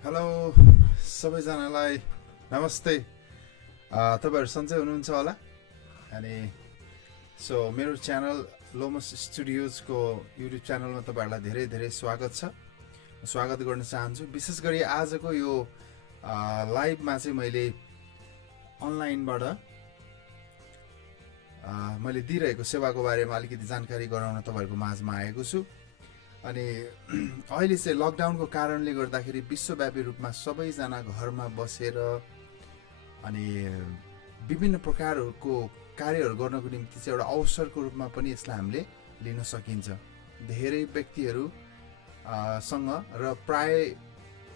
Hello सबैजनालाई नमस्ते। तपाईहरु सन्चै हुनुहुन्छ होला। अनि मेरो च्यानल लोमास्studios को युट्युब च्यानलमा तपाईहरुलाई धेरै धेरै स्वागत छ। स्वागत गर्न चाहन्छु। विशेष गरी आजको यो लाइभमा चाहिँ मैले अनलाइनबाट मैले दिइरहेको सेवाको बारेमा अलिकति जानकारी गराउन तपाईहरुको माझमा आएको छु। अनि अहिले चाहिँ लकडाउनको कारणले गर्दाखेरि विश्वव्यापी रूपमा सबैजना घरमा बसेर अनि विभिन्न प्रकारको कार्यहरू गर्नको निम्ति चाहिँ एउटा अवसरको रूपमा पनि यसलाई हामीले लिन सकिन्छ। धेरै व्यक्तिहरू सँग र प्राय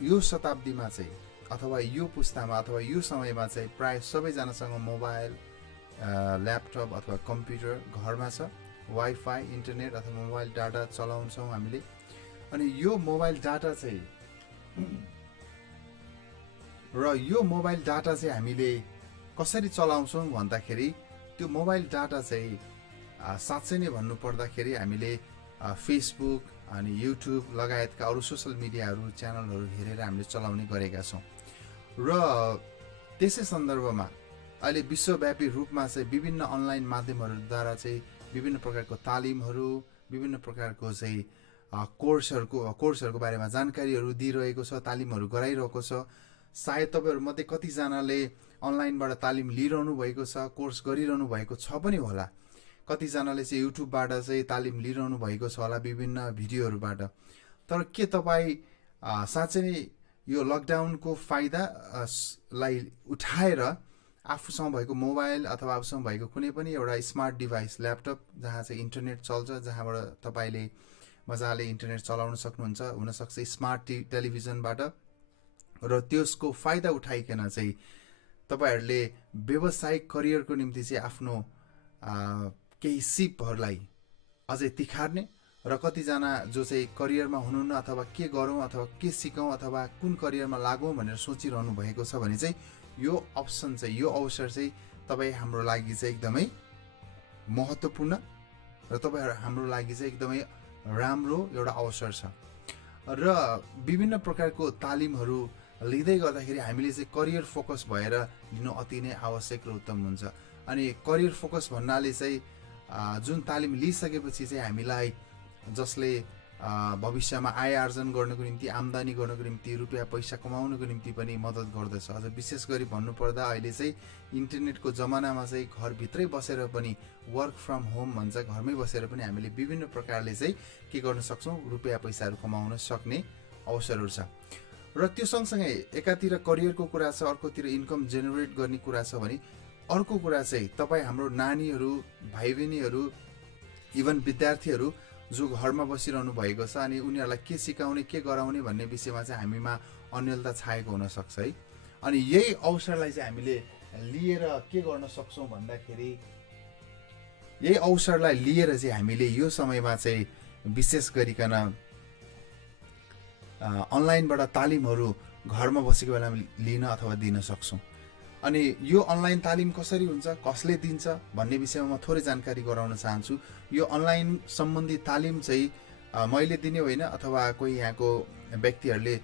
यो शताब्दीमा चाहिँ अथवा यो पुस्तामा अथवा यो समयमा चाहिँ प्राय सबैजनासँग मोबाइल, ल्यापटप अथवा कम्प्युटर घरमा छ। वाइफाई, इन्टरनेट अथवा मोबाइल डाटा चलाउँछौँ हामीले। अनि यो मोबाइल डाटा चाहिँ हामीले कसरी चलाउँछौँ भन्दाखेरि त्यो मोबाइल डाटा चाहिँ साँच्चै नै भन्नु पर्दाखेरि हामीले फेसबुक अनि युट्युब लगायतका अरू सोसल मिडियाहरू च्यानलहरू हेरेर हामीले चलाउने गरेका छौँ। र त्यसै सन्दर्भमा अहिले विश्वव्यापी रूपमा चाहिँ विभिन्न अनलाइन माध्यमहरूद्वारा चाहिँ विभिन्न प्रकारको तालिमहरू, विभिन्न प्रकारको चाहिँ कोर्सहरूको बारेमा जानकारीहरू दिइरहेको छ, तालिमहरू गराइरहेको छ। सायद तपाईहरु मध्ये कतिजनाले अनलाइनबाट तालिम लिइरहनु भएको छ, कोर्स गरिरहनु भएको छ पनि होला। कतिजनाले चाहिँ युट्युबबाट चाहिँ तालिम लिइरहनु भएको छ होला, विभिन्न भिडियोहरूबाट। तर के तपाईँ साँच्चै नै यो लकडाउनको फाइदालाई उठाएर आफूसँग भएको मोबाइल अथवा आफूसँग भएको कुनै पनि एउटा स्मार्ट डिभाइस, ल्यापटप जहाँ चाहिँ इन्टरनेट चल्छ, जहाँबाट तपाईँले मजाले इन्टरनेट चलाउन सक्नुहुन्छ, हुनसक्छ स्मार्ट टेलिभिजनबाट, र त्यसको फाइदा उठाइकन चाहिँ तपाईँहरूले व्यावसायिक करियरको निम्ति चाहिँ आफ्नो केही सिपहरूलाई अझै तिखार्ने र कतिजना जो चाहिँ करियरमा हुनुहुन्न अथवा के गरौँ अथवा के सिकौँ अथवा कुन करियरमा लागौँ भनेर सोचिरहनु भएको छ भने चाहिँ यो अप्सन चाहिँ, यो अवसर चाहिँ तपाईँ हाम्रो लागि चाहिँ एकदमै महत्त्वपूर्ण र तपाईँ हाम्रो लागि चाहिँ एकदमै राम्रो एउटा अवसर छ। र विभिन्न प्रकारको तालिमहरू लिँदै गर्दाखेरि हामीले चाहिँ करियर फोकस भएर लिनु अति नै आवश्यक र उत्तम हुन्छ। अनि करियर फोकस भन्नाले चाहिँ जुन तालिम लिइसकेपछि चाहिँ हामीलाई जसले भविष्यमा आय आर्जन गर्नको निम्ति, आम्दानी गर्नको निम्ति, रुपियाँ पैसा कमाउनको निम्ति पनि मद्दत गर्दछ। अझ विशेष गरी भन्नुपर्दा अहिले चाहिँ इन्टरनेटको जमानामा चाहिँ घरभित्रै बसेर पनि वर्क फ्रम होम भन्छ, घरमै बसेर पनि हामीले विभिन्न प्रकारले चाहिँ के गर्न सक्छौँ, रुपियाँ पैसाहरू कमाउन सक्ने अवसरहरू छ। र त्यो सँगसँगै एकातिर करियरको कुरा छ, अर्कोतिर इन्कम जेनेरेट गर्ने कुरा छ भने अर्को कुरा चाहिँ तपाईँ हाम्रो नानीहरू, भाइ बहिनीहरू, इभन विद्यार्थीहरू जो घरमा बसिरहनु भएको छ अनि उनीहरूलाई के सिकाउने, के गराउने भन्ने विषयमा चाहिँ हामीमा अन्यलता छाएको हुनसक्छ है। अनि यही अवसरलाई चाहिँ हामीले लिएर के गर्न सक्छौँ भन्दाखेरि यही अवसरलाई लिएर चाहिँ हामीले यो समयमा चाहिँ विशेष गरिकन अनलाइनबाट तालिमहरू घरमा बसेको बेलामा लिन अथवा दिन सक्छौँ। अनि यो अनलाइन तालिम कसरी हुन्छ, कसले दिन्छ भन्ने विषयमा म थोरै जानकारी गराउन चाहन्छु। यो अनलाइन सम्बन्धी तालिम चाहिँ मैले दिने होइन अथवा कोही यहाँको व्यक्तिहरूले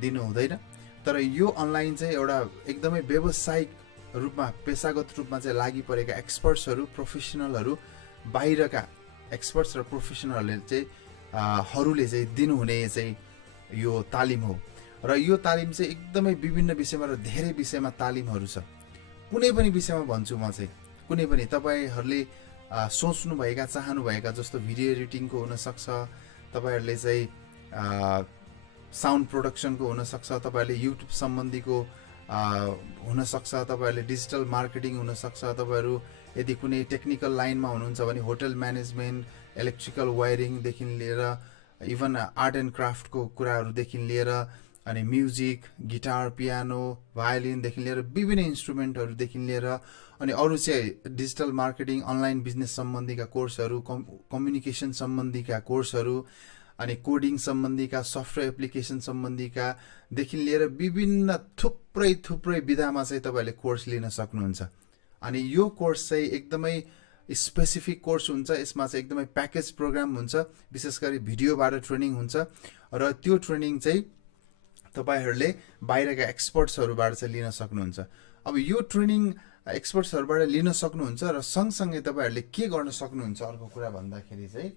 दिनु हुँदैन। तर यो अनलाइन चाहिँ एउटा एकदमै व्यावसायिक रूपमा, पेसागत रूपमा चाहिँ लागि परेका एक्सपर्ट्सहरू, प्रोफेसनलहरू, बाहिरका एक्सपर्ट्स र प्रोफेसनलहरूले चाहिँ हरूले चाहिँ दिनुहुने चाहिँ यो तालिम हो। र यो तालिम चाहिँ एकदमै विभिन्न विषयमा र धेरै विषयमा तालिमहरू छ। कुनै पनि विषयमा भन्छु म चाहिँ, कुनै पनि तपाईँहरूले सोच्नुभएका, चाहनुभएका, जस्तो भिडियो एडिटिङको हुनसक्छ, तपाईँहरूले चाहिँ साउन्ड प्रोडक्सनको हुनसक्छ, तपाईँहरूले युट्युब सम्बन्धीको हुनसक्छ, तपाईँहरूले डिजिटल मार्केटिङ हुनसक्छ, तपाईँहरू यदि कुनै टेक्निकल लाइनमा हुनुहुन्छ भने होटल म्यानेजमेन्ट, इलेक्ट्रिकल वायरिङदेखि लिएर इभन आर्ट एन्ड क्राफ्टको कुराहरूदेखि लिएर अनि म्युजिक, गिटार, पियानो, भायोलिनदेखि लिएर विभिन्न इन्स्ट्रुमेन्टहरूदेखि लिएर अनि अरू चाहिँ डिजिटल मार्केटिङ, अनलाइन बिजनेस सम्बन्धीका कोर्सहरू, कम्युनिकेसन सम्बन्धीका कोर्सहरू, अनि कोडिङ सम्बन्धीका, सफ्टवेयर एप्लिकेसन सम्बन्धीका देखि लिएर विभिन्न थुप्रै विधामा चाहिँ तपाईँहरूले कोर्स लिन सक्नुहुन्छ। अनि यो कोर्स चाहिँ एकदमै स्पेसिफिक कोर्स हुन्छ। यसमा चाहिँ एकदमै प्याकेज प्रोग्राम हुन्छ, विशेष गरी भिडियोबाट ट्रेनिङ हुन्छ र त्यो ट्रेनिङ चाहिँ तपाईहरूले बाहिरका एक्सपर्ट्सहरूबाट चाहिँ लिन सक्नुहुन्छ। अब यो ट्रेनिङ एक्सपर्ट्सहरूबाट लिन सक्नुहुन्छ र सँगसँगै तपाईँहरूले के गर्न सक्नुहुन्छ अर्को कुरा भन्दाखेरि चाहिँ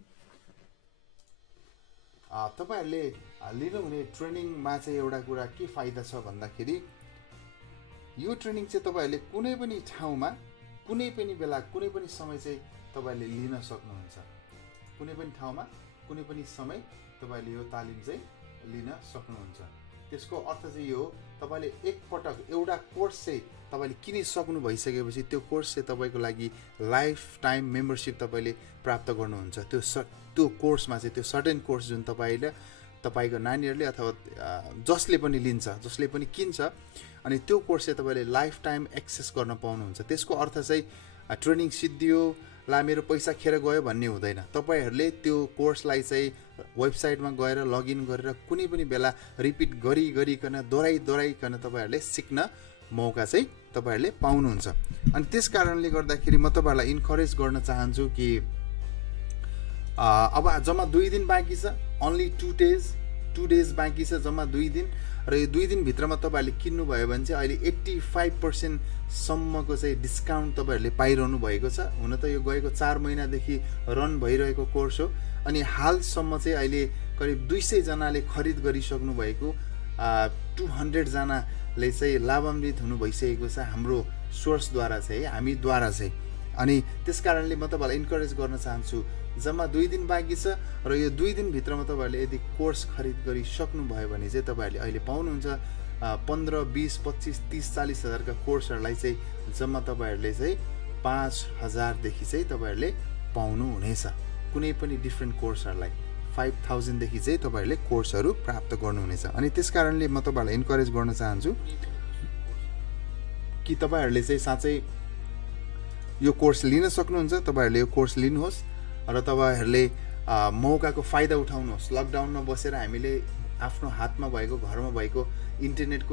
तपाईँहरूले लिनुहुने ट्रेनिङमा चाहिँ एउटा कुरा के फाइदा छ भन्दाखेरि यो ट्रेनिङ चाहिँ तपाईँहरूले कुनै पनि ठाउँमा कुनै पनि बेला कुनै पनि समय चाहिँ तपाईँहरूले लिन सक्नुहुन्छ। कुनै पनि ठाउँमा कुनै पनि समय तपाईँहरूले यो तालिम चाहिँ लिन सक्नुहुन्छ। त्यसको अर्थ चाहिँ यो हो, तपाईँले एकपटक एउटा कोर्स चाहिँ तपाईँले किनिसक्नु भइसकेपछि त्यो कोर्स चाहिँ तपाईँको लागि लाइफ टाइम मेम्बरसिप तपाईँले प्राप्त गर्नुहुन्छ। त्यो कोर्समा चाहिँ त्यो सर्टेन कोर्स जुन तपाईँको नानीहरूले अथवा जसले पनि लिन्छ, जसले पनि किन्छ, अनि त्यो कोर्स चाहिँ तपाईँले लाइफ टाइम एक्सेस गर्न पाउनुहुन्छ। त्यसको अर्थ चाहिँ ट्रेनिङ सिद्धियो ला मेरो पैसा खेर गयो भन्ने हुँदैन। तपाईँहरूले त्यो कोर्सलाई चाहिँ वेबसाइटमा गएर लगइन गरेर कुनै पनि बेला रिपिट गरिकन दोहोऱ्याइकन तपाईँहरूले सिक्न मौका चाहिँ तपाईँहरूले पाउनुहुन्छ। अनि त्यस कारणले गर्दाखेरि म तपाईँहरूलाई इन्करेज गर्न चाहन्छु कि अब जम्मा 2 दिन बाँकी छ, ओन्ली 2 डेज बाँकी छ, जम्मा 2 दिन, र यो 2 दिनभित्रमा तपाईँहरूले किन्नुभयो भने चाहिँ अहिले 85% सम्मको चाहिँ डिस्काउन्ट तपाईँहरूले पाइरहनु भएको छ। हुन त यो गएको 4 महिनादेखि रन भइरहेको कोर्स हो, अनि हालसम्म चाहिँ अहिले करिब 200 जनाले खरिद गरिसक्नु भएको, 200 जनाले चाहिँ लाभान्वित हुनु भइसकेको छ हाम्रो सोर्सद्वारा चाहिँ, हामीद्वारा चाहिँ। अनि त्यस कारणले म तपाईँलाई इन्करेज गर्न चाहन्छु, जम्मा 2 दिन बाँकी छ र यो 2 दिनभित्रमा तपाईँहरूले यदि कोर्स खरिद गरिसक्नु भयो भने चाहिँ तपाईँहरूले अहिले पाउनुहुन्छ 15, 20, 25, 30, 40 हजारका कोर्सहरूलाई चाहिँ जम्मा तपाईँहरूले चाहिँ 5,000 देखि चाहिँ तपाईँहरूले पाउनुहुनेछ। कुनै पनि डिफ्रेन्ट कोर्सहरूलाई 5,000 देखि चाहिँ तपाईँहरूले कोर्सहरू प्राप्त गर्नुहुनेछ। अनि त्यस कारणले म तपाईँहरूलाई इन्करेज गर्न चाहन्छु कि तपाईँहरूले चाहिँ साँच्चै यो कोर्स लिन सक्नुहुन्छ। तपाईँहरूले यो कोर्स लिनुहोस् र तपाईँहरूले मौकाको फाइदा उठाउनुहोस्। लकडाउनमा बसेर हामीले आफ्नो हातमा भएको, घरमा भएको इन्टरनेट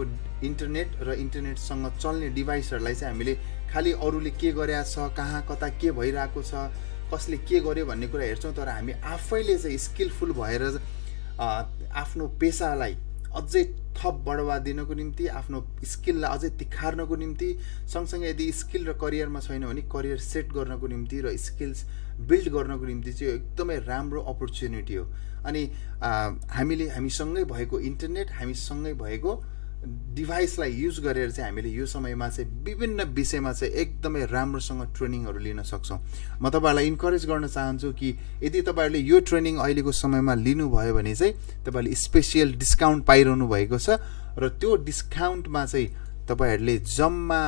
र इन्टरनेटसँग चल्ने डिभाइसहरूलाई चाहिँ हामीले खालि अरूले के गरेको छ, कहाँ कता के भइरहेको छ, कसले के गर्यो भन्ने कुरा हेर्छौँ, तर हामी आफैले चाहिँ स्किलफुल भएर आफ्नो पेसालाई अझै थप बढावा दिनको निम्ति, आफ्नो स्किललाई अझै तिखार्नको निम्ति, सँगसँगै यदि स्किल र करियरमा छैन भने करियर सेट गर्नको निम्ति र स्किल्स बिल्ड गर्नको निम्ति चाहिँ एकदमै राम्रो अपर्च्युनिटी हो। अनि हामीसँगै भएको इन्टरनेट, हामीसँगै भएको डिभाइसलाई युज गरेर चाहिँ हामीले यो समयमा चाहिँ विभिन्न विषयमा चाहिँ एकदमै राम्रोसँग ट्रेनिङहरू लिन सक्छौँ। म तपाईँहरूलाई इन्करेज गर्न चाहन्छु कि यदि तपाईँहरूले यो ट्रेनिङ अहिलेको समयमा लिनुभयो भने चाहिँ तपाईँहरूले स्पेसियल डिस्काउन्ट पाइरहनु भएको छ, र त्यो डिस्काउन्टमा चाहिँ तपाईँहरूले जम्मा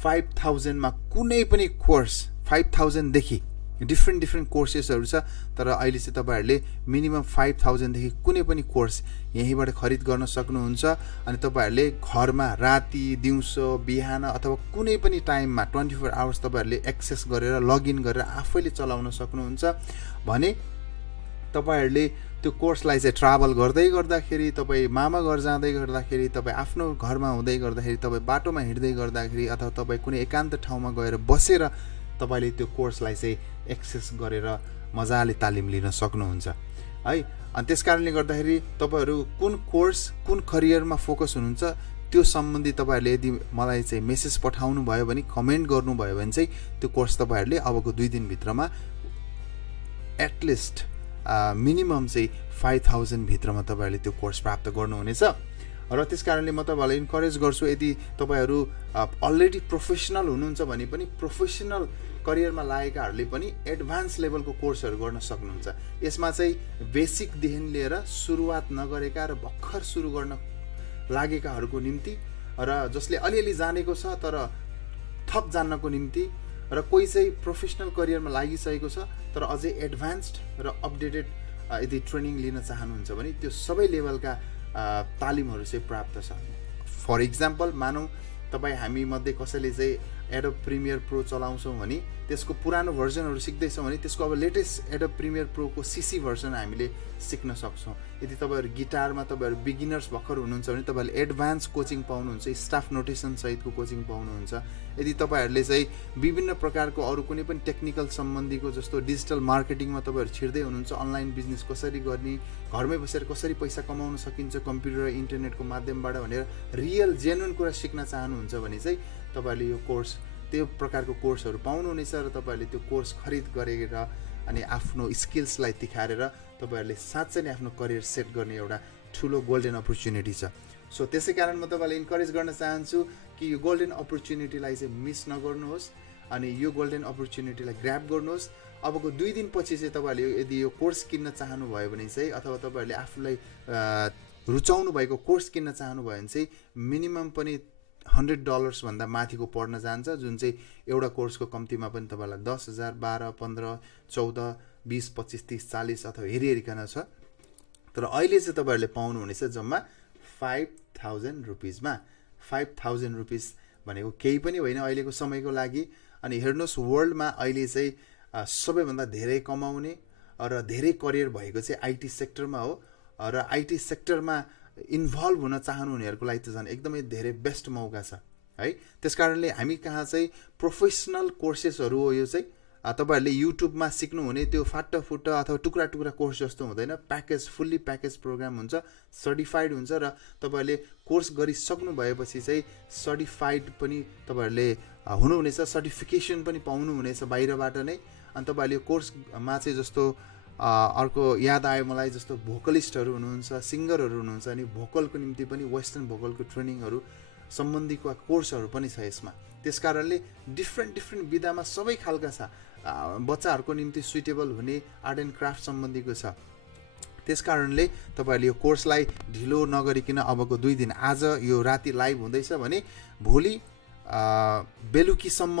5,000मा कुनै पनि कोर्स 5,000 देखि डिफ्रेन्ट कोर्सेसहरू छ, तर अहिले चाहिँ तपाईँहरूले मिनिमम 5,000 देखि कुनै पनि कोर्स यहीँबाट खरिद गर्न सक्नुहुन्छ। अनि तपाईँहरूले घरमा राति, दिउँसो, बिहान अथवा कुनै पनि टाइममा 24 आवर्स तपाईँहरूले एक्सेस गरेर लगइन गरेर आफैले चलाउन सक्नुहुन्छ भने तपाईँहरूले त्यो कोर्सलाई चाहिँ ट्राभल गर्दै गर्दाखेरि, तपाईँ मामा घर जाँदै गर्दाखेरि, तपाईँ आफ्नो घरमा हुँदै गर्दाखेरि, तपाईँ बाटोमा हिँड्दै गर्दाखेरि, अथवा तपाईँ कुनै एकान्त ठाउँमा गएर बसेर तपाईँले त्यो कोर्सलाई चाहिँ एक्सेस गरेर मजाले तालिम लिन सक्नुहुन्छ है। अनि त्यस कारणले गर्दाखेरि तपाईँहरू कुन कोर्स, कुन करियरमा फोकस हुनुहुन्छ त्यो सम्बन्धी तपाईँहरूले यदि मलाई चाहिँ मेसेज पठाउनु भयो भने, कमेन्ट गर्नुभयो भने चाहिँ त्यो कोर्स तपाईँहरूले अबको 2 दिनभित्रमा एटलिस्ट मिनिमम चाहिँ 5,000 भित्रमा तपाईँहरूले त्यो कोर्स प्राप्त गर्नुहुनेछ। र त्यस कारणले म तपाईँहरूलाई इन्करेज गर्छु, यदि तपाईँहरू अलरेडी प्रोफेसनल हुनुहुन्छ भने पनि प्रोफेसनल करियरमा लागेकाहरूले पनि एडभान्स लेभलको कोर्सहरू गर्न सक्नुहुन्छ। यसमा चाहिँ बेसिकदेखि लिएर सुरुवात नगरेका र भर्खर सुरु गर्न लागेकाहरूको निम्ति, र जसले अलिअलि जानेको छ तर थप जान्नको निम्ति, र कोही चाहिँ प्रोफेसनल करियरमा लागिसकेको छ तर अझै एडभान्स्ड र अपडेटेड यदि ट्रेनिङ लिन चाहनुहुन्छ भने त्यो सबै लेभलका तालिमहरू चाहिँ प्राप्त छ। फर इक्जाम्पल मानौँ तपाईँ हामी मध्ये कसैले चाहिँ एडोब प्रिमियर प्रो चलाउँछौँ भने त्यसको पुरानो भर्जनहरू सिक्दैछौँ भने त्यसको अब लेटेस्ट एडोब प्रिमियर प्रोको सीसी भर्जन हामीले सिक्न सक्छौँ। यदि तपाईँहरू गिटारमा तपाईँहरू बिगिनर्स भर्खर हुनुहुन्छ भने तपाईँहरूले एडभान्स कोचिङ पाउनुहुन्छ, स्टाफ नोटेसन सहितको कोचिङ पाउनुहुन्छ। यदि तपाईँहरूले चाहिँ विभिन्न प्रकारको अरू कुनै पनि टेक्निकल सम्बन्धीको जस्तो डिजिटल मार्केटिङमा तपाईँहरू छिर्दै हुनुहुन्छ, अनलाइन बिजनेस कसरी गर्ने, घरमै बसेर कसरी पैसा कमाउन सकिन्छ कम्प्युटर र इन्टरनेटको माध्यमबाट भनेर रियल जेन्युन कुरा सिक्न चाहनुहुन्छ भने चाहिँ तपाईँहरूले यो कोर्स त्यो प्रकारको कोर्सहरू पाउनुहुनेछ र तपाईँहरूले त्यो कोर्स खरिद गरेर अनि आफ्नो स्किल्सलाई तिखारेर तपाईँहरूले साँच्चै नै आफ्नो करियर सेट गर्ने एउटा ठुलो गोल्डन अपर्च्युनिटी छ। सो त्यसै कारण म तपाईँलाई इन्करेज गर्न चाहन्छु कि यो गोल्डन अपर्च्युनिटीलाई चाहिँ मिस नगर्नुहोस् अनि यो गोल्डन अपर्च्युनिटीलाई ग्र्याब गर्नुहोस्। अबको 2 दिनपछि चाहिँ तपाईँहरूले यदि यो कोर्स किन्न चाहनुभयो भने चाहिँ अथवा तपाईँहरूले आफूलाई रुचाउनु भएको कोर्स किन्न चाहनुभयो भने चाहिँ मिनिमम पनि $100 भन्दा माथिको पर्न जान्छ, जुन चाहिँ एउटा कोर्सको कम्तीमा पनि तपाईँलाई 10,000, 12, 15, 14, 20, 25, 30, 40 अथवा हेरिकन छ। तर अहिले चाहिँ तपाईँहरूले पाउनुहुनेछ जम्मा 5,000 रुपिजमा। 5,000 रुपिज भनेको केही पनि होइन अहिलेको समयको लागि। अनि हेर्नुहोस्, वर्ल्डमा अहिले चाहिँ सबैभन्दा धेरै कमाउने र धेरै करियर भएको चाहिँ आइटी सेक्टरमा हो र आइटी सेक्टरमा इन्भल्भ हुन चाहनुहुनेहरूको लागि त झन् एकदमै धेरै बेस्ट मौका छ है। त्यस कारणले हामी कहाँ चाहिँ प्रोफेसनल कोर्सेसहरू हो। यो चाहिँ तपाईँहरूले युट्युबमा सिक्नुहुने त्यो फाटाफुट्टा अथवा टुक्रा टुक्रा कोर्स जस्तो हुँदैन, प्याकेज फुल्ली प्याकेज प्रोग्राम हुन्छ, सर्टिफाइड हुन्छ र तपाईँहरूले कोर्स गरिसक्नु भएपछि चाहिँ सर्टिफाइड पनि तपाईँहरूले हुनुहुनेछ, सर्टिफिकेसन पनि पाउनुहुनेछ बाहिरबाट नै। अनि तपाईँहरूले यो कोर्समा चाहिँ जस्तो अर्को याद आयो मलाई, जस्तो भोकलिस्टहरू हुनुहुन्छ, सिङ्गरहरू हुनुहुन्छ, अनि भोकलको निम्ति पनि वेस्टर्न भोकलको ट्रेनिङहरू सम्बन्धीको कोर्सहरू पनि छ यसमा। त्यस कारणले डिफ्रेन्ट विधामा सबै खालका छ, बच्चाहरूको निम्ति सुइटेबल हुने आर्ट एन्ड क्राफ्ट सम्बन्धीको छ। त्यस कारणले तपाईँहरूले यो कोर्सलाई ढिलो नगरिकन अबको 2 दिन, आज यो राति लाइभ हुँदैछ भने भोलि बेलुकीसम्म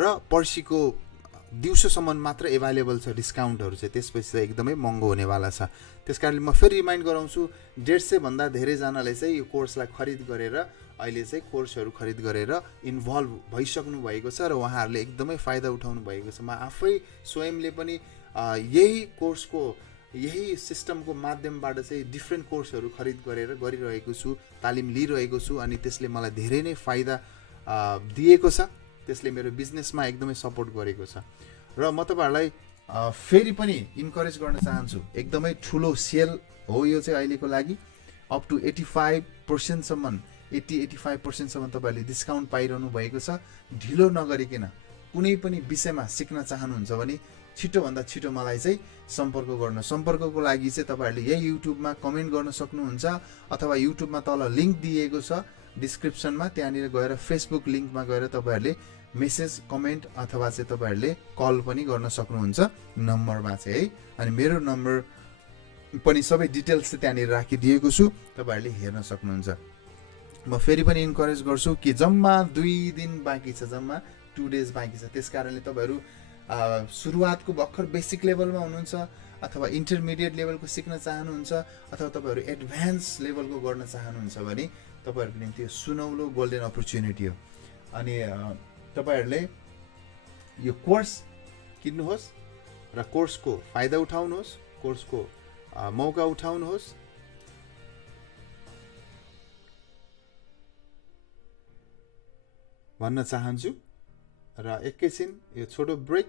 र पर्सिको दिउँसोसम्म मात्र एभाइलेबल छ डिस्काउन्टहरू चाहिँ, त्यसपछि चाहिँ एकदमै महँगो हुनेवाला छ। त्यस कारणले म फेरि रिमाइन्ड गराउँछु, 150 भन्दा धेरैजनाले चाहिँ यो कोर्सलाई खरिद गरेर अहिले चाहिँ कोर्सहरू खरिद गरेर इन्भल्भ भइसक्नु भएको छ र उहाँहरूले एकदमै फाइदा उठाउनु भएको छ। म आफै स्वयंले पनि यही कोर्सको यही सिस्टमको माध्यमबाट चाहिँ डिफ्रेन्ट कोर्सहरू खरिद गरेर गरिरहेको छु, तालिम लिइरहेको छु अनि त्यसले मलाई धेरै नै फाइदा दिएको छ। त्यसले मेरो बिजनेसमा एकदमै सपोर्ट गरेको छ र म तपाईँहरूलाई फेरि पनि इन्करेज गर्न चाहन्छु। एकदमै ठुलो सेल हो यो चाहिँ अहिलेको लागि, अप टु 85%सम्म 80-85% तपाईँहरूले डिस्काउन्ट पाइरहनु भएको छ। ढिलो नगरिकन कुनै पनि विषयमा सिक्न चाहनुहुन्छ भने छिटोभन्दा छिटो मलाई चाहिँ सम्पर्क गर्नु। सम्पर्कको लागि चाहिँ तपाईँहरूले यही युट्युबमा कमेन्ट गर्न सक्नुहुन्छ अथवा युट्युबमा तल लिङ्क दिएको छ डिस्क्रिप्सनमा, त्यहाँनिर गएर फेसबुक लिङ्कमा गएर तपाईँहरूले मेसेज कमेन्ट अथवा चाहिँ तपाईँहरूले कल पनि गर्न सक्नुहुन्छ नम्बरमा चाहिँ है। अनि मेरो नम्बर पनि सबै डिटेल्स चाहिँ त्यहाँनिर राखिदिएको छु, तपाईँहरूले हेर्न सक्नुहुन्छ। म फेरि पनि इन्करेज गर्छु कि जम्मा 2 दिन बाँकी छ, जम्मा 2 डेज बाँकी छ। त्यस कारणले तपाईँहरू सुरुवातको भर्खर बेसिक लेभलमा हुनुहुन्छ अथवा इन्टरमिडिएट लेभलको सिक्न चाहनुहुन्छ अथवा तपाईँहरू एडभान्स लेभलको गर्न चाहनुहुन्छ भने तपाईँहरूको निम्ति यो सुनौलो गोल्डन अपर्च्युनिटी हो। अनि तपाईँहरूले यो कोर्स किन्नुहोस् र कोर्सको फाइदा उठाउनुहोस्, कोर्सको मौका उठाउनुहोस्। भन्न चाहन्छु र एकैछिन यो छोटो ब्रेक।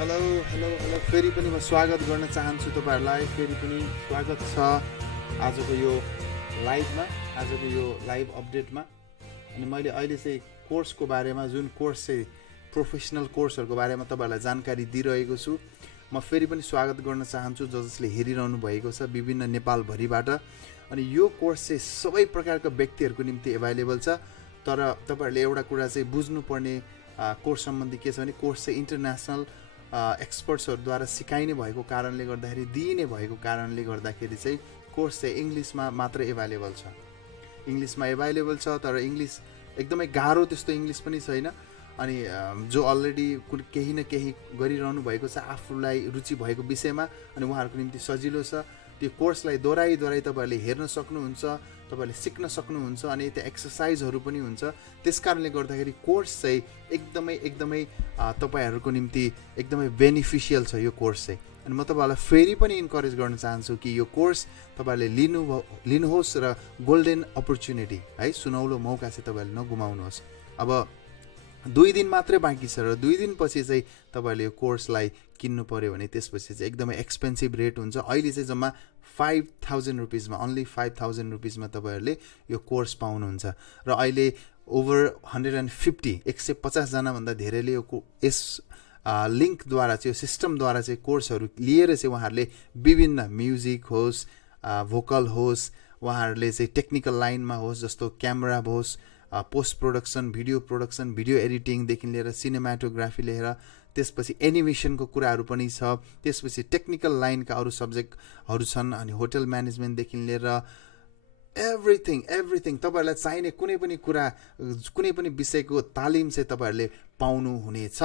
हेलो हेलो हेलो फेरि पनि म स्वागत गर्न चाहन्छु तपाईँहरूलाई। फेरि पनि स्वागत छ आजको यो लाइभमा, आजको यो लाइभ अपडेटमा। अनि मैले अहिले चाहिँ कोर्सको बारेमा, जुन कोर्स चाहिँ प्रोफेसनल कोर्सहरूको बारेमा तपाईँहरूलाई जानकारी दिइरहेको छु। म फेरि पनि स्वागत गर्न चाहन्छु जसले हेरिरहनु भएको छ विभिन्न नेपालभरिबाट। अनि यो कोर्स चाहिँ सबै प्रकारका व्यक्तिहरूको निम्ति एभाइलेबल छ। तर तपाईँहरूले एउटा कुरा चाहिँ बुझ्नुपर्ने कोर्स सम्बन्धी के छ भने, कोर्स चाहिँ इन्टरनेसनल एक्सपर्ट्सहरूद्वारा सिकाइने भएको कारणले गर्दाखेरि, दिइने भएको कारणले गर्दाखेरि चाहिँ कोर्स चाहिँ इङ्ग्लिसमा मात्र एभाइलेबल छ। इङ्ग्लिसमा एभाइलेबल छ, तर इङ्ग्लिस एकदमै गाह्रो त्यस्तो इङ्ग्लिस पनि छैन। अनि जो अलरेडी केही न केही गरिरहनु भएको छ आफूलाई रुचि भएको विषयमा, अनि उहाँहरूको निम्ति सजिलो छ। त्यो कोर्सलाई दोहोऱ्याइ तपाईँहरूले हेर्न सक्नुहुन्छ, तपाईँहरूले सिक्न सक्नुहुन्छ। अनि त्यो एक्सर्साइजहरू पनि हुन्छ। त्यस कारणले गर्दाखेरि कोर्स चाहिँ एकदमै तपाईँहरूको निम्ति एकदमै बेनिफिसियल छ यो कोर्स चाहिँ। अनि म तपाईँहरूलाई फेरि पनि इन्करेज गर्न चाहन्छु कि यो कोर्स तपाईँहरूले लिनुहोस् र गोल्डन अपर्च्युनिटी है, सुनौलो मौका चाहिँ तपाईँहरूले नगुमाउनुहोस्। अब 2 दिन मात्रै बाँकी छ र 2 दिनपछि चाहिँ तपाईँहरूले यो कोर्सलाई किन्नु पऱ्यो भने त्यसपछि चाहिँ एकदमै एक्सपेन्सिभ रेट हुन्छ। अहिले चाहिँ जम्मा 5,000 रुपिजमा, ओन्ली 5,000 रुपिजमा तपाईँहरूले यो कोर्स पाउनुहुन्छ। र अहिले ओभर 150 जनाभन्दा धेरैले यस लिङ्कद्वारा चाहिँ, यो सिस्टमद्वारा चाहिँ कोर्सहरू लिएर चाहिँ उहाँहरूले विभिन्न म्युजिक होस्, भोकल होस्, उहाँहरूले चाहिँ टेक्निकल लाइनमा होस्, जस्तो क्यामेरा होस्, पोस्ट प्रोडक्सन, भिडियो एडिटिङदेखि लिएर सिनेमाटोग्राफी लिएर, त्यसपछि एनिमेसनको कुराहरू पनि छ, त्यसपछि टेक्निकल लाइनका अरू सब्जेक्टहरू छन्, अनि होटल म्यानेजमेन्टदेखि लिएर एभ्रिथिङ तपाईँहरूलाई चाहिने कुनै पनि कुरा, कुनै पनि विषयको तालिम चाहिँ तपाईँहरूले पाउनुहुनेछ।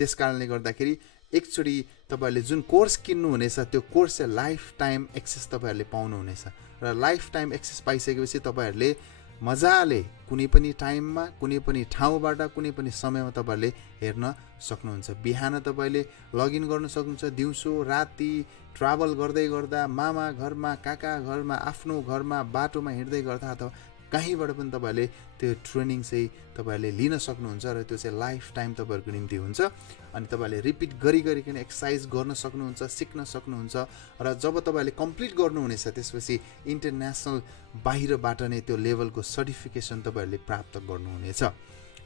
त्यस कारणले गर्दाखेरि एकचोटि तपाईँहरूले जुन कोर्स किन्नुहुनेछ त्यो कोर्स चाहिँ लाइफ टाइम एक्सेस तपाईँहरूले पाउनुहुनेछ। र लाइफ टाइम एक्सेस पाइसकेपछि तपाईँहरूले मजाले कुनै पनि टाइममा, कुनै पनि ठाउँबाट, कुनै पनि समयमा तपाईँहरूले हेर्न सक्नुहुन्छ। बिहान तपाईँले लगइन गर्न सक्नुहुन्छ, दिउँसो राति ट्राभल गर्दै गर्दा, मामा घरमा, काका घरमा, आफ्नो घरमा, बाटोमा हिँड्दै गर्दा, अथवा कहीँबाट पनि तपाईँहरूले त्यो ट्रेनिङ चाहिँ तपाईँहरूले लिन सक्नुहुन्छ। र त्यो चाहिँ लाइफ टाइम तपाईँहरूको निम्ति हुन्छ। अनि तपाईँहरूले रिपिट गरिकन एक्सर्साइज गर्न सक्नुहुन्छ, सिक्न सक्नुहुन्छ। र जब तपाईँहरूले कम्प्लिट गर्नुहुनेछ त्यसपछि इन्टरनेसनल बाहिरबाट नै त्यो लेभलको सर्टिफिकेसन तपाईँहरूले प्राप्त गर्नुहुनेछ।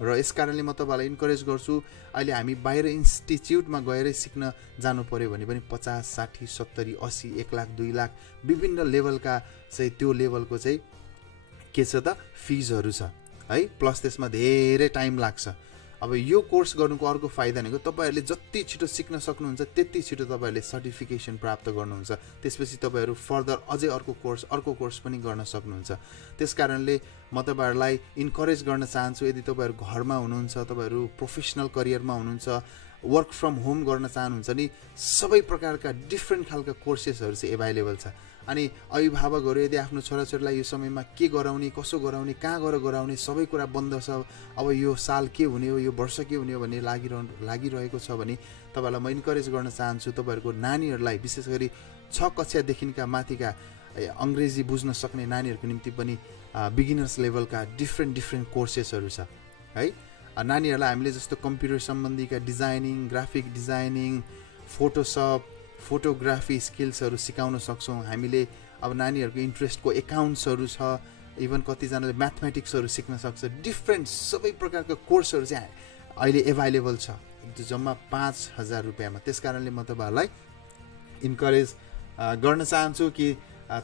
र यस कारणले म तपाईँलाई इन्करेज गर्छु, अहिले हामी बाहिर इन्स्टिच्युटमा गएरै सिक्न जानु पऱ्यो भने पनि 50, 60, 70, 80, 1 लाख, 2 लाख विभिन्न लेभलका चाहिँ त्यो लेभलको चाहिँ के छ त फिजहरू छ है, प्लस त्यसमा धेरै टाइम लाग्छ। अब यो कोर्स गर्नुको अर्को फाइदा भनेको तपाईँहरूले जति छिटो सिक्न सक्नुहुन्छ त्यति छिटो तपाईँहरूले सर्टिफिकेसन प्राप्त गर्नुहुन्छ। त्यसपछि तपाईँहरू फर्दर अझै अर्को कोर्स पनि गर्न सक्नुहुन्छ। त्यस कारणले म तपाईँहरूलाई इन्करेज गर्न चाहन्छु, यदि तपाईँहरू घरमा हुनुहुन्छ, तपाईँहरू प्रोफेसनल करियरमा हुनुहुन्छ, वर्क फ्रम होम गर्न चाहनुहुन्छ नि, सबै प्रकारका डिफ्रेन्ट खालका कोर्सेसहरू चाहिँ एभाइलेबल छ। अनि अभिभावकहरू यदि आफ्नो छोराछोरीलाई यो समयमा के गराउने, कसो गराउने, कहाँ गएर गराउने, सबै कुरा बन्द छ, अब यो साल के हुने हो, यो वर्ष के हुने हो भन्ने लागिरहेको छ भने तपाईँलाई म इन्करेज गर्न चाहन्छु, तपाईँहरूको नानीहरूलाई विशेष गरी 6 कक्षादेखिका माथिका अङ्ग्रेजी बुझ्न सक्ने नानीहरूको निम्ति पनि बिगिनर्स लेभलका डिफ्रेन्ट कोर्सेसहरू छ है। नानीहरूलाई हामीले जस्तो कम्प्युटर सम्बन्धीका डिजाइनिङ, ग्राफिक डिजाइनिङ, फोटोग्राफी स्किल्सहरू सिकाउन सक्छौँ हामीले। अब नानीहरूको इन्ट्रेस्टको एकाउन्ट्सहरू छ, इभन कतिजनाले म्याथमेटिक्सहरू सिक्न सक्छ। डिफ्रेन्ट सबै प्रकारको कोर्सहरू चाहिँ अहिले एभाइलेबल छ, जम्मा 5,000 रुपियाँमा। त्यस कारणले म तपाईँहरूलाई इन्करेज गर्न चाहन्छु कि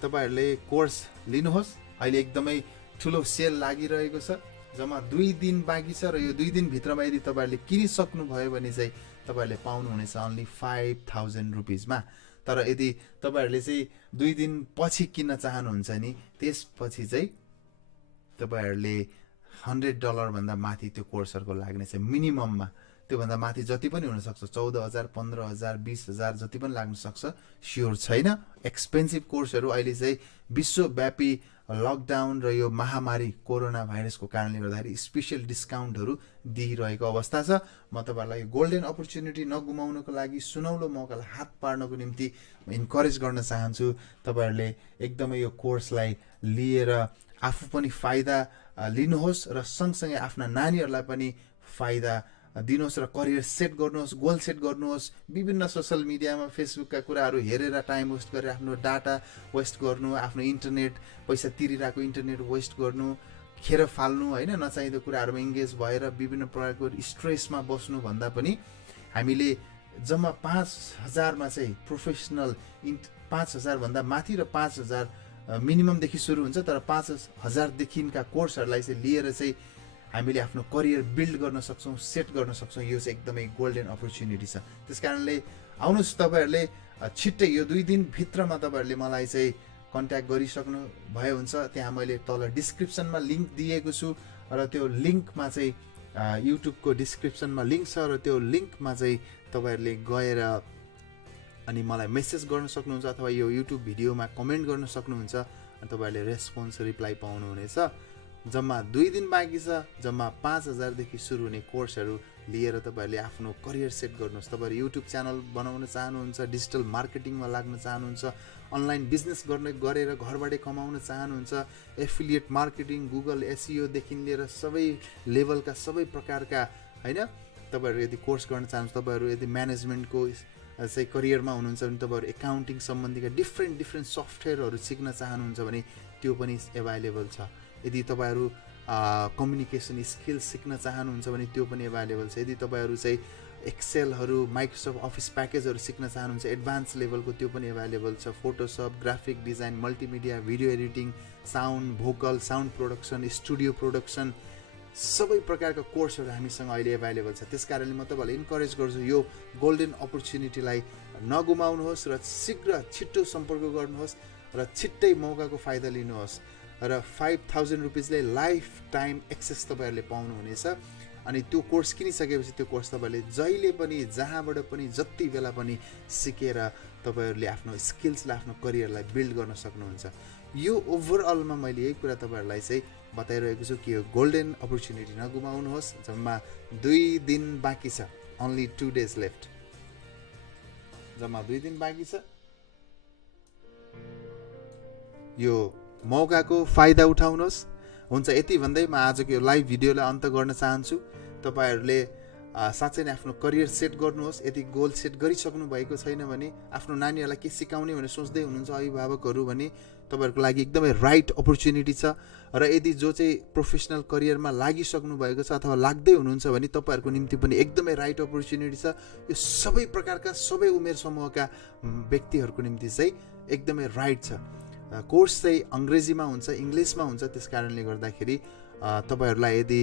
तपाईँहरूले कोर्स लिनुहोस्। अहिले एकदमै ठुलो सेल लागिरहेको छ, जम्मा 2 दिन बाँकी छ। र यो 2 दिनभित्रमा यदि तपाईँहरूले किनिसक्नुभयो भने चाहिँ तपाईँहरूले पाउनुहुनेछ ओन्ली 5,000 रुपिजमा। तर यदि तपाईँहरूले चाहिँ 2 दिन पछि किन्न चाहनुहुन्छ नि, त्यसपछि चाहिँ तपाईँहरूले $100 भन्दा माथि त्यो कोर्सहरूको लाग्ने चाहिँ मिनिमममा, त्योभन्दा माथि जति पनि हुनसक्छ, 14,000, 15,000, 20,000 जति पनि लाग्न सक्छ, स्योर छैन। एक्सपेन्सिभ कोर्सहरू अहिले चाहिँ विश्वव्यापी लकडाउन र यो महामारी कोरोना भाइरसको कारणले गर्दाखेरि स्पेसियल डिस्काउन्टहरू दिइरहेको अवस्था छ। म तपाईँहरूलाई गोल्डन अपर्च्युनिटी नगुमाउनको लागि, सुनौलो मौकालाई हात पार्नको निम्ति इन्करेज गर्न चाहन्छु। तपाईँहरूले एकदमै यो कोर्सलाई लिएर आफू पनि फाइदा लिनुहोस् र सँगसँगै आफ्ना नानीहरूलाई पनि फाइदा दिनुहोस् र करियर सेट गर्नुहोस्, गोल सेट गर्नुहोस्। विभिन्न सोसल मिडियामा फेसबुकका कुराहरू हेरेर टाइम वेस्ट गरेर आफ्नो डाटा वेस्ट गर्नु, आफ्नो इन्टरनेट पैसा तिरिरहेको इन्टरनेट वेस्ट गर्नु, खेर फाल्नु होइन, नचाहिँदो कुराहरूमा इङ्गेज भएर विभिन्न प्रकारको स्ट्रेसमा बस्नुभन्दा पनि हामीले जम्मा 5,000मा चाहिँ प्रोफेसनल 5,000भन्दा माथि र 5,000 मिनिममदेखि सुरु हुन्छ, तर 5,000देखिका कोर्सहरूलाई चाहिँ लिएर चाहिँ हामीले आफ्नो करियर बिल्ड गर्न सक्छौँ, सेट गर्न सक्छौँ। यो चाहिँ एकदमै गोल्डन अपर्च्युनिटी छ। त्यस कारणले आउनुहोस्, तपाईँहरूले छिट्टै यो 2 दिनभित्रमा तपाईँहरूले मलाई चाहिँ कन्ट्याक्ट गरिसक्नु भए हुन्छ। त्यहाँ मैले तल डिस्क्रिप्सनमा लिङ्क दिएको छु र त्यो लिङ्कमा चाहिँ युट्युबको डिस्क्रिप्सनमा लिङ्क छ र त्यो लिङ्कमा चाहिँ तपाईँहरूले गएर अनि मलाई मेसेज गर्न सक्नुहुन्छ अथवा यो युट्युब भिडियोमा कमेन्ट गर्न सक्नुहुन्छ अनि तपाईँहरूले रेस्पोन्स रिप्लाई पाउनुहुनेछ। जम्मा 2 दिन बाँकी छ। जम्मा 5,000देखि सुरु हुने कोर्सहरू लिएर तपाईँहरूले आफ्नो करियर सेट गर्नुहोस्। तपाईँहरू युट्युब च्यानल बनाउन चाहनुहुन्छ, डिजिटल मार्केटिङमा लाग्न चाहनुहुन्छ, अनलाइन बिजनेस गरेर घरबाटै कमाउन चाहनुहुन्छ, एफिलिएट मार्केटिङ, गुगल एसइओदेखि लिएर सबै लेभलका सबै प्रकारका होइन तपाईँहरू यदि कोर्स गर्न चाहनुहुन्छ, तपाईँहरू यदि म्यानेजमेन्टको चाहिँ करियरमा हुनुहुन्छ भने तपाईँहरू एकाउन्टिङ सम्बन्धीका डिफ्रेन्ट सफ्टवेयरहरू सिक्न चाहनुहुन्छ भने त्यो पनि एभाइलेबल छ। यदि तपाईँहरू कम्युनिकेसन स्किल्स सिक्न चाहनुहुन्छ भने त्यो पनि एभाइलेबल छ। यदि तपाईँहरू चाहिँ एक्सेलहरू, माइक्रोसफ्ट अफिस प्याकेजहरू सिक्न चाहनुहुन्छ एडभान्स लेभलको, त्यो पनि एभाइलेबल छ। Photoshop, graphic design, multimedia, video editing, sound, vocal, sound production, studio production, सबै प्रकारका कोर्सहरू हामीसँग अहिले एभाइलेबल छ। त्यस कारणले म तपाईँलाई इन्करेज गर्छु यो गोल्डन अपर्च्युनिटीलाई नगुमाउनुहोस् र शीघ्र छिट्टो सम्पर्क गर्नुहोस् र छिट्टै मौकाको फाइदा लिनुहोस् र 5,000 रुपिजले लाइफ टाइम एक्सेस तपाईँहरूले पाउनुहुनेछ। अनि त्यो कोर्स किनिसकेपछि त्यो कोर्स तपाईँहरूले जहिले पनि, जहाँबाट पनि, जति बेला पनि सिकेर तपाईँहरूले आफ्नो स्किल्सलाई, आफ्नो करियरलाई बिल्ड गर्न सक्नुहुन्छ। यो ओभरअलमा मैले यही कुरा तपाईँहरूलाई चाहिँ बताइरहेको छु कि यो गोल्डन अपर्च्युनिटी नगुमाउनुहोस्। जम्मा 2 दिन बाँकी छ, ओन्ली 2 days लेफ्ट। जम्मा 2 दिन बाँकी छ। यो मौकाको फाइदा उठाउनुहोस्। हुन्छ, यति भन्दै म आजको यो लाइभ भिडियोलाई अन्त गर्न चाहन्छु। तपाईँहरूले साँच्चै नै आफ्नो करियर सेट गर्नुहोस्। यदि गोल सेट गरिसक्नु भएको छैन भने, आफ्नो नानीहरूलाई के सिकाउने भनेर सोच्दै हुनुहुन्छ अभिभावकहरू भने तपाईँहरूको लागि एकदमै राइट अपर्च्युनिटी छ। र यदि जो चाहिँ प्रोफेसनल करियरमा लागिसक्नु भएको छ अथवा लाग्दै हुनुहुन्छ भने तपाईँहरूको निम्ति पनि एकदमै राइट अपर्च्युनिटी छ। यो सबै प्रकारका, सबै उमेर समूहका व्यक्तिहरूको निम्ति चाहिँ एकदमै राइट छ। कोर्स चाहिँ अङ्ग्रेजीमा हुन्छ, इङ्ग्लिसमा हुन्छ। त्यस कारणले गर्दाखेरि तपाईँहरूलाई यदि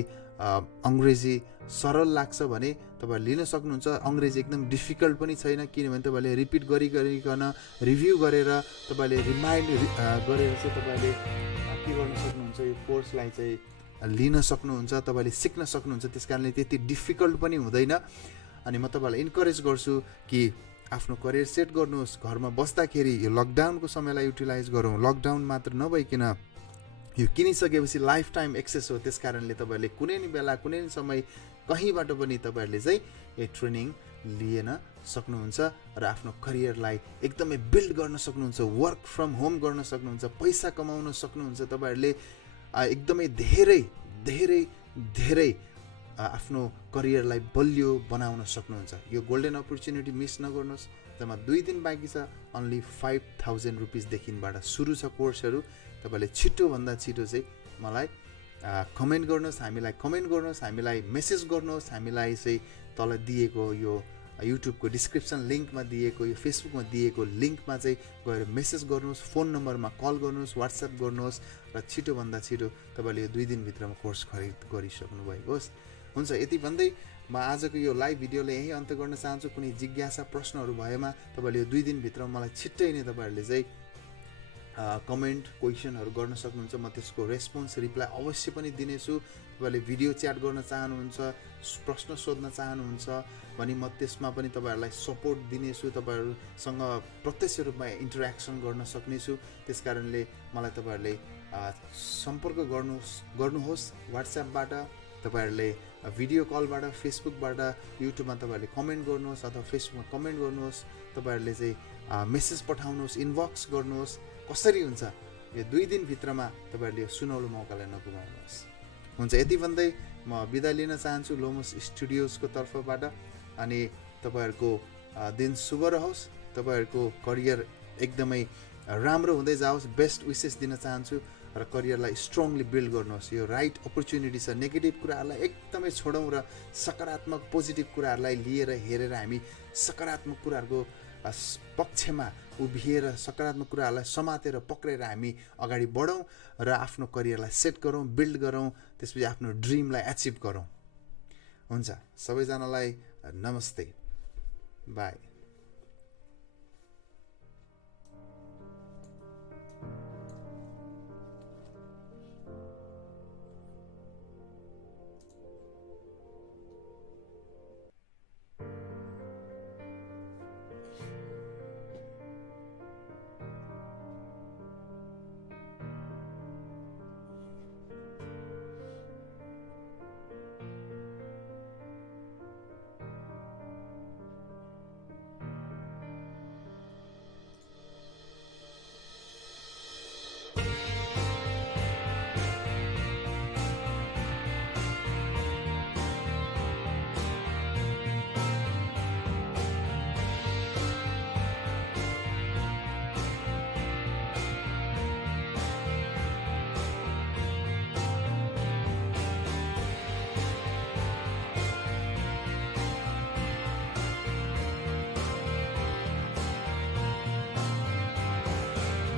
अङ्ग्रेजी सरल लाग्छ भने तपाईँहरूले लिन सक्नुहुन्छ। अङ्ग्रेजी एकदम डिफिकल्ट पनि छैन, किनभने तपाईँले रिपिट गरिकन रिभ्यू गरेर तपाईँले रिमाइन्ड गरेर चाहिँ तपाईँले के गर्न सक्नुहुन्छ, यो कोर्सलाई चाहिँ लिन सक्नुहुन्छ, तपाईँले सिक्न सक्नुहुन्छ। त्यस कारणले त्यति डिफिकल्ट पनि हुँदैन। अनि म तपाईँलाई इन्करेज गर्छु कि आफ्नो करियर सेट गर्नुहोस्। घरमा बस्दाखेरि यो लकडाउनको समयलाई युटिलाइज गरौँ। लकडाउन मात्र नभइकन यो किनिसकेपछि लाइफ टाइम एक्सेस हो। त्यस कारणले तपाईँहरूले कुनै नि बेला, कुनै नि समय, कहीँबाट पनि तपाईँहरूले चाहिँ यो ट्रेनिङ लिन सक्नुहुन्छ र आफ्नो करियरलाई एकदमै बिल्ड गर्न सक्नुहुन्छ, वर्क फ्रम होम गर्न सक्नुहुन्छ, पैसा कमाउन सक्नुहुन्छ। तपाईँहरूले एकदमै धेरै धेरै धेरै आफ्नो करियरलाई बलियो बनाउन सक्नुहुन्छ। यो गोल्डन अपर्च्युनिटी मिस नगर्नुहोस्। जम्मा 2 दिन बाँकी छ। ओन्ली 5,000 रुपिजदेखिबाट सुरु छ कोर्सहरू। तपाईँले छिटोभन्दा छिटो चाहिँ मलाई कमेन्ट गर्नुहोस्, हामीलाई कमेन्ट गर्नुहोस्, हामीलाई मेसेज गर्नुहोस्। हामीलाई चाहिँ तल दिएको यो युट्युबको डिस्क्रिप्सन लिङ्कमा दिएको, यो फेसबुकमा दिएको लिङ्कमा चाहिँ गएर मेसेज गर्नुहोस्, फोन नम्बरमा कल गर्नुहोस्, वाट्सएप गर्नुहोस् र छिटोभन्दा छिटो तपाईँले यो 2 दिनभित्रमा कोर्स खरिद गरिसक्नु भएको होस्। हुन्छ, यति भन्दै म आजको यो लाइभ भिडियोलाई यहीँ अन्त गर्न चाहन्छु। कुनै जिज्ञासा, प्रश्नहरू भएमा तपाईँले यो 2 दिनभित्र मलाई छिट्टै नै तपाईँहरूले चाहिँ कमेन्ट, क्वेसनहरू गर्न सक्नुहुन्छ। म त्यसको रेस्पोन्स, रिप्लाई अवश्य पनि दिनेछु। तपाईँहरूले भिडियो च्याट गर्न चाहनुहुन्छ, प्रश्न सोध्न चाहनुहुन्छ भने म त्यसमा पनि तपाईँहरूलाई सपोर्ट दिनेछु। तपाईँहरूसँग प्रत्यक्ष रूपमा इन्टरेक्सन गर्न सक्नेछु। त्यस कारणले मलाई तपाईँहरूले सम्पर्क गर्नुहोस् वाट्सएपबाट, तपाईँहरूले भिडियो कलबाट, फेसबुकबाट, युट्युबमा तपाईँहरूले कमेन्ट गर्नुहोस् अथवा फेसबुकमा कमेन्ट गर्नुहोस्। तपाईँहरूले चाहिँ मेसेज पठाउनुहोस्, इनबक्स गर्नुहोस्। कसरी हुन्छ यो 2 दिनभित्रमा तपाईँहरूले यो सुनौलो मौकालाई नगुमाउनुहोस्। हुन्छ, यति भन्दै म बिदा लिन चाहन्छु लोमस स्टुडियोजको तर्फबाट। अनि तपाईँहरूको दिन शुभ रहोस्, तपाईँहरूको करियर एकदमै राम्रो हुँदै जाओस्, बेस्ट विसेस दिन चाहन्छु र करियरलाई स्ट्रङली बिल्ड गर्नुहोस्। यो राइट अपर्च्युनिटी छ, नेगेटिभ कुराहरूलाई एकदमै छोडौँ र सकारात्मक पोजिटिभ कुराहरूलाई लिएर हेरेर हामी सकारात्मक कुराहरूको पक्षमा उभिएर सकारात्मक कुराहरूलाई समातेर पक्रेर हामी अगाडि बढौँ र आफ्नो करियरलाई सेट गरौँ, बिल्ड गरौँ, त्यसपछि आफ्नो ड्रिमलाई एचिभ गरौँ। हुन्छ, सबैजनालाई नमस्ते, बाई।